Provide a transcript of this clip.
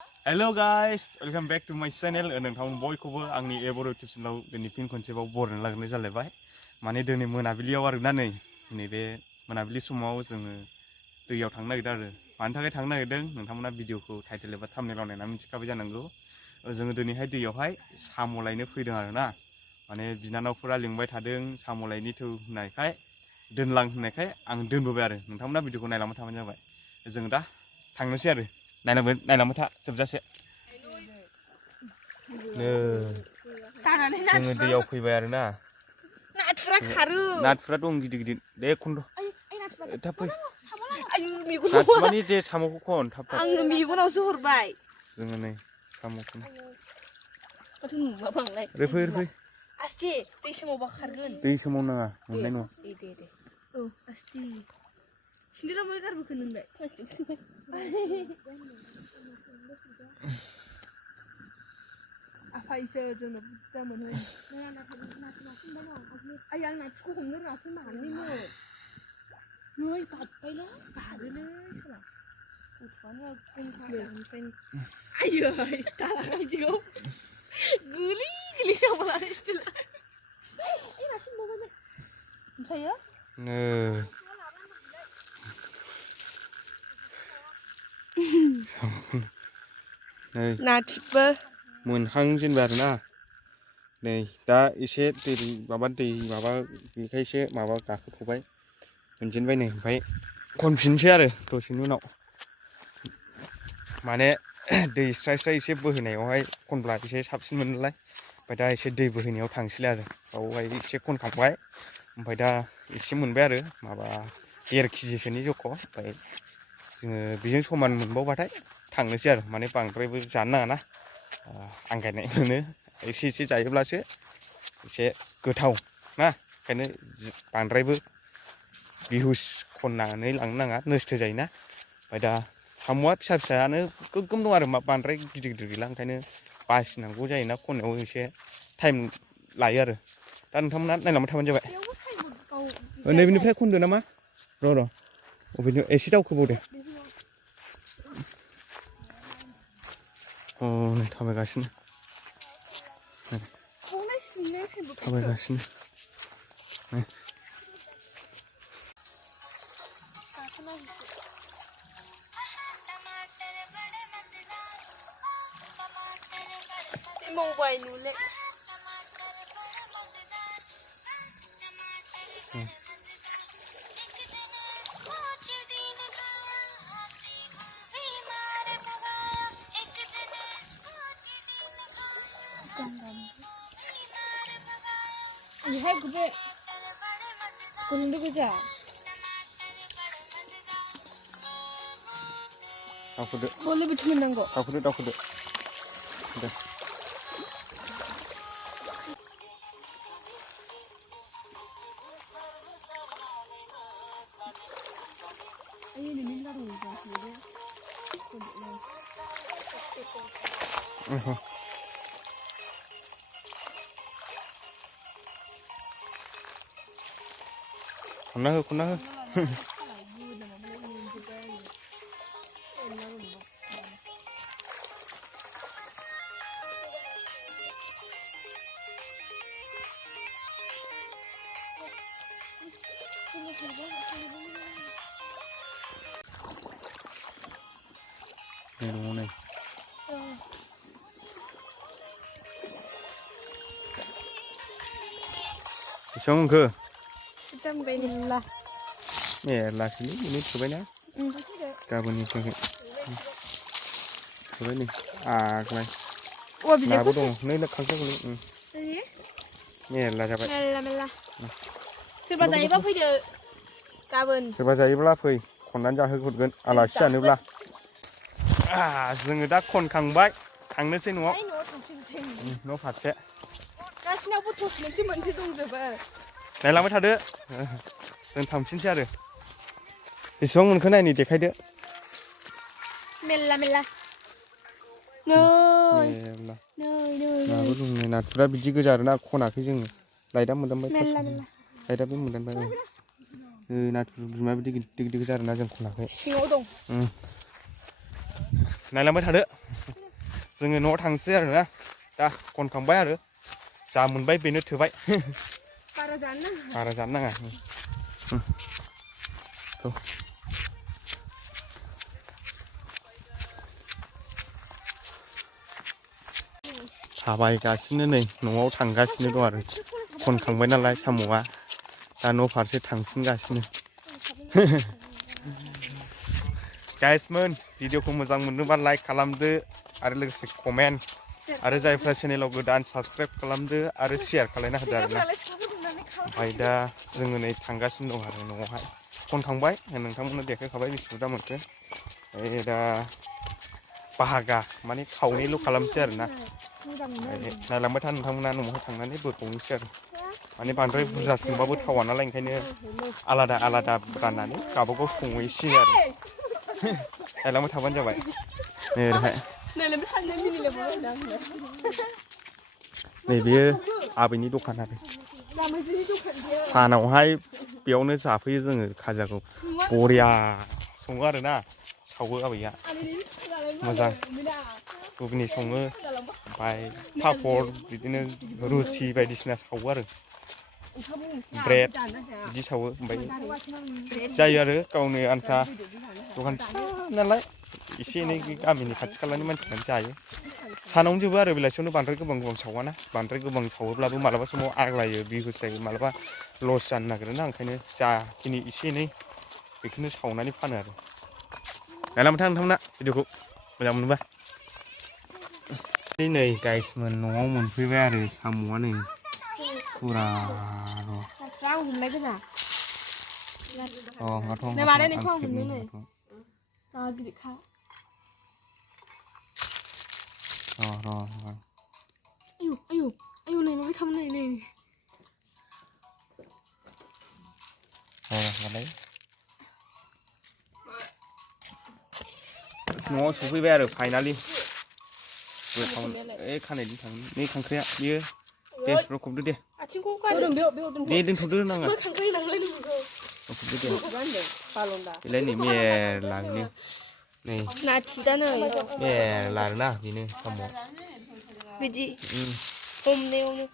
Hello guys, welcome back to my channel. नोंथां बयखौबो आंनि एबर इउटिउब चेनेलाव दिनै फिन खनसेबाव बरायना लाग्रोनाय जालायबाय। माने दिनै मोनाबिलियाव आरोना नैबे मोनाबिलि समाव जोङो दैयाव थांनो नागिरदों आरो मानि थाखाय थांनो नागिरदों नोंथांमोना भिडिअखौ टाइटेल एबा थाम्बनेलाव नायना मिथिखाबाय जानांगौ। जोङो दिनैहाय दैयावहाय साम' लायनो फैदों आरोना। माने बिनानावफोरा लिंबाय थादों साम' लायनि थौ होननायखाय दोनलां होननायखाय आं दोनबोबाय आरो नोंथांमोना भिडिअखौ नायलांबाय थाबानो जाबाय। जों दा थांनोसै आरो नायलांबाय था जोबजासे। जोङो दैयाव फैबाय आरोना। नाथुरा खारो। नाथुरा दं गिदिर दे खन्द'। थाब फै। आयु मेगनाव माने दे साम'खौ खन थाब। आङो मेगनावसो हरबाय। जोङो नै साम'खौ। माथो नुवा बांलाय। फै। आस्ते दै समावबा खारगोन। दै समाव नाङा मोननाय नङा। दे। औ आस्ते। सिन्देला मा गारबोखो नोंलाय? प्लास्टिक। आफायसो जोंनो बुरजा मोनो। आय आं नाथुरखौ हमनो रोङासै मानैमोन। नै बाब्बायला बारोलै सोला। गथ'आनो गंखानिफ्रायनो आयै दाला खायदियाव गोलै साम'लानो स्टिला। ओइ मासे मोनबायमोन। ओमफ्रायो? नाथुरबो मोनहां जेनबाय आरोना। नै दा एसे दै बेखायसो गाखोथ'बाय मोनजेनबाय नै ओमफ्राय खनफिनसै आरो दसेनि उनाव माने दै स्राय एसे बोहैनायावहाय खनब्ला एसे साबसिन मोनो नालाय ओमफ्राय दा एसे दै बोहैनायाव थांसैलाय आरो बावहाय एसे खनखांबाय ओमफ्राय दा एसे मोनबाय आरो 1.5 केजिसोनि जख' ओमफ्राय जोङो बेजों समान मोनबावबाथाय थांनोसै आरो माने बांद्रायबो जानो नाङा ना आंगायनाय मोनो एसे जायोब्लासो एसे गोथाव ना ओंखायनो बांद्रायबो बिहुस खननानै लांनो नाङा नस्थ' जायोना ओमफ्राय दा साम'आ फिसायानो गोगोम दं आरो बांद्राय गिदिर गैला ओंखायनो बासिनांगौ जायोना खननायाव एसे टाइम लायो आरो दा नोंथांमोना नायलांबाय थाबानो जाबाय। नैबेनिफ्राय खनदो नामा र' अबेनो एसे दावखोबाव दे। नै थाबायगासिनो मबाइल नुले 이해 그게 그런데 그자 दावखोदो 원래 비트민 난 거. दावखोदो दे 아니 민다로 이거 이게 खनना हो नै बेसेबां मोनखो? 짬베닐라 लासैनो मोनो थोबायना गाबोननि थाखाय थोबाय नै आग्लाय नाबो दङ नै खांख्राइ मेरला जाबाय मेरला सोरबा जायोबा फैदो गाबोन सोरबा जायोब्ला फै खननानै जाहोहरगोन आलासि जानोब्ला जोङो दा खनखांबाय थांनोसै न'आव न' फारसे गासिनावबो टस मोनसे दंजोबो नायलांबाय थादो जों थांफिनसै आरो बेसेबां मोनखो नायनि देखायदो मेरला नाबो दं नै नाथुरा बिदि गोजा आरोना खनाखै जोङो लायदा मोनदांबाय लायदाबो मोनदांबाय नाथुर बिमा बिदि गिदिर गोजा आरोना जों खनाखै सिङाव दं नायलांबाय थादो जोङो न'आव थांसै आरो ना दा खनखांबाय आरो जा मोनबाय बेनो थोबाय बारा जानो नाङा बारा जानो नाङा थाबायगासिनो नै न'आव थांगासिनो दं आरो खनखांबाय नालाय साम'आ दा न' फारसे थांफिनगासिनो गाइसमोन भिडिअखौ मोजां मोनोबा लाइक खालामदो आरो लोगोसे कमेन्ट आरो जायफ्रा चेनेलाव गोदान साबस्क्राइब खालामदो आरो शेयार खालायना होदो आरोना ओमफ्राय दा जोङो नै थांगासिनो दं आरो न'आवहाय खनखांबाय नोंथांमोननो देखायखाबाय बेसे बुरजा मोनखो दा बाहागा माने खावनैल' खालामसै आरोना नायलांबाय था नोंथांमोना न'आवहाय थांनानै बोखावनोसै आरो माने बांद्राय बुरजा संबाबो थावा नालाय ओंखायनो आलादा आलादा राननानै गावबागाव संहैसिगोन आरो नायलांबाय थाबानो जाबाय नै ओरैहाय नै बेयो आबैनि दखान आरो सानावहाय बेयावनो जाफैयो जोङो खाजाखौ बरिया सङो आरोना सावो आबैया मोजां घुगनि सङो ओमफ्राय पापर बिदिनो रुथि बायदिसिना सावो आरो ब्रेड बिदि सावो ओमफ्राय जायो आरो गावनो आन्था दखान फिसा नालाय एसे एनै गामिनि खाथि खालानि मानसिफ्रानो जायो सानावनो जोबो आरो बेलासियावनो बांद्राय गोबां सावाना बांद्राय गोबां सावोब्लाबो मालाबा समाव आग्लायो बिहुस जायो मालाबा लस जानो नागिरोना ओंखायनो जाखिनि एसे एनै बेखौनो सावनानै फानो आरो नायलांबाय था नोंथांमोना भिडिअखौ मोजां मोनोबा नै गाइसमोन न'आव मोनफैबाय आरो साम'आ नै फुरा आं हमनाय गोजा नै माने नोंखौ आं हमनो नै गिदिरखा आयु नै माबा खालामनो नै न'आव सफैबाय आरो फाइनालि खानायजों थाङो नै खांख्राइया बियो दे रखबदो दे आथिंखौ गारदों दे दोनथ'दो नाङा खांख्राइ नांलाय नोंखौ बेलाय नै मेरला बेनो नै नाथिदा नै मेरला आरोना बेनो साम' बिदि हमनायावनो